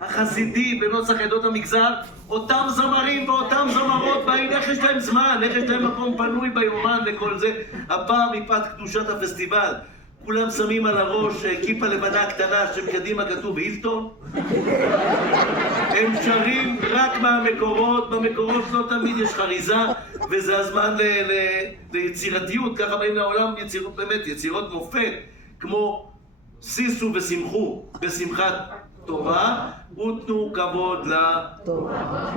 החסידי בנוסח עדות המגזר, אותם זמרים ואותם זמרות באים, איך יש להם זמן, איך יש להם מקום פנוי ביומן לכל זה. הפעם מפאת קדושת הפסטיבל כולם שמים על הראש כיפה לבנה קטנה שמקדימה כתוב הילטון. הם שרים רק מהמקורות, במקורות לא תמיד יש חריזה, וזה הזמן ליצירתיות. ככה באים לעולם יצירות, באמת יצירות מופת, כמו שישו ושמחו בשמחת תורה ותנו כבוד לתורה.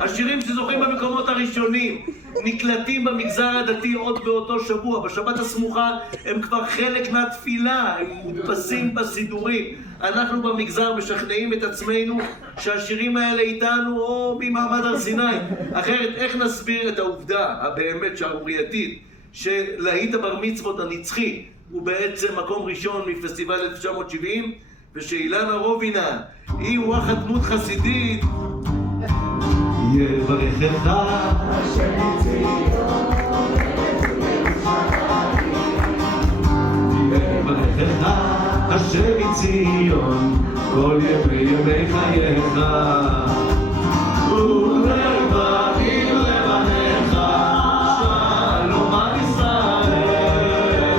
השירים שזוכים במקומות הראשונים נקלטים במגזר הדתי עוד באותו שבוע. בשבת הסמוכה הם כבר חלק מהתפילה, הם מודפסים בסידורים. אנחנו במגזר משכנעים את עצמנו שהשירים האלה איתנו או ממעמד הר סיני. אחרת איך נסביר את העובדה הבאמת שערורייתית שלהיט הבר מצוות הנצחי הוא בעצם מקום ראשון מפסטיבל 1970, ושאילנה רובינה היא וואחד דמות חסידית. יברכך השם מציון, יברכך השם מציון כל ימי חייך, ולבנים לבניך שלום על ישראל,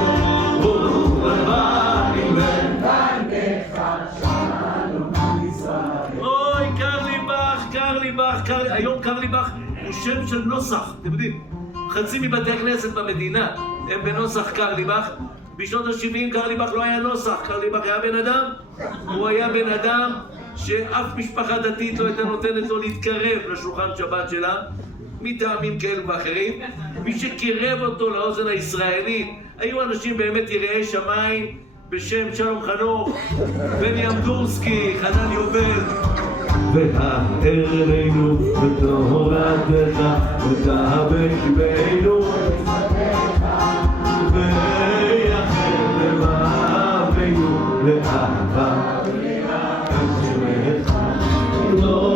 ולבנים לבניך שלום על ישראל. אוי, קרליבך, היום קרליבך הוא שם של נוסח, אתם יודעים, חצי מבתי הכנסת במדינה הם בנוסח קרליבך. בשנות ה-70 קרליבך לא היה נוסח, קרליבך היה בן אדם, הוא היה בן אדם שאף משפחה דתית לא הייתה נותנת לו להתקרב לשולחן שבת שלה, מטעמים כאלו ואחרים. מי שקרב אותו לאוזן הישראלית היו אנשים באמת יראי שמיים בשם שלום חנוך, בני אמדורסקי, חנן יובל. והאר אלינו בתורתך ותהבק בינו ויחד לבבינו לאהבה שמך לא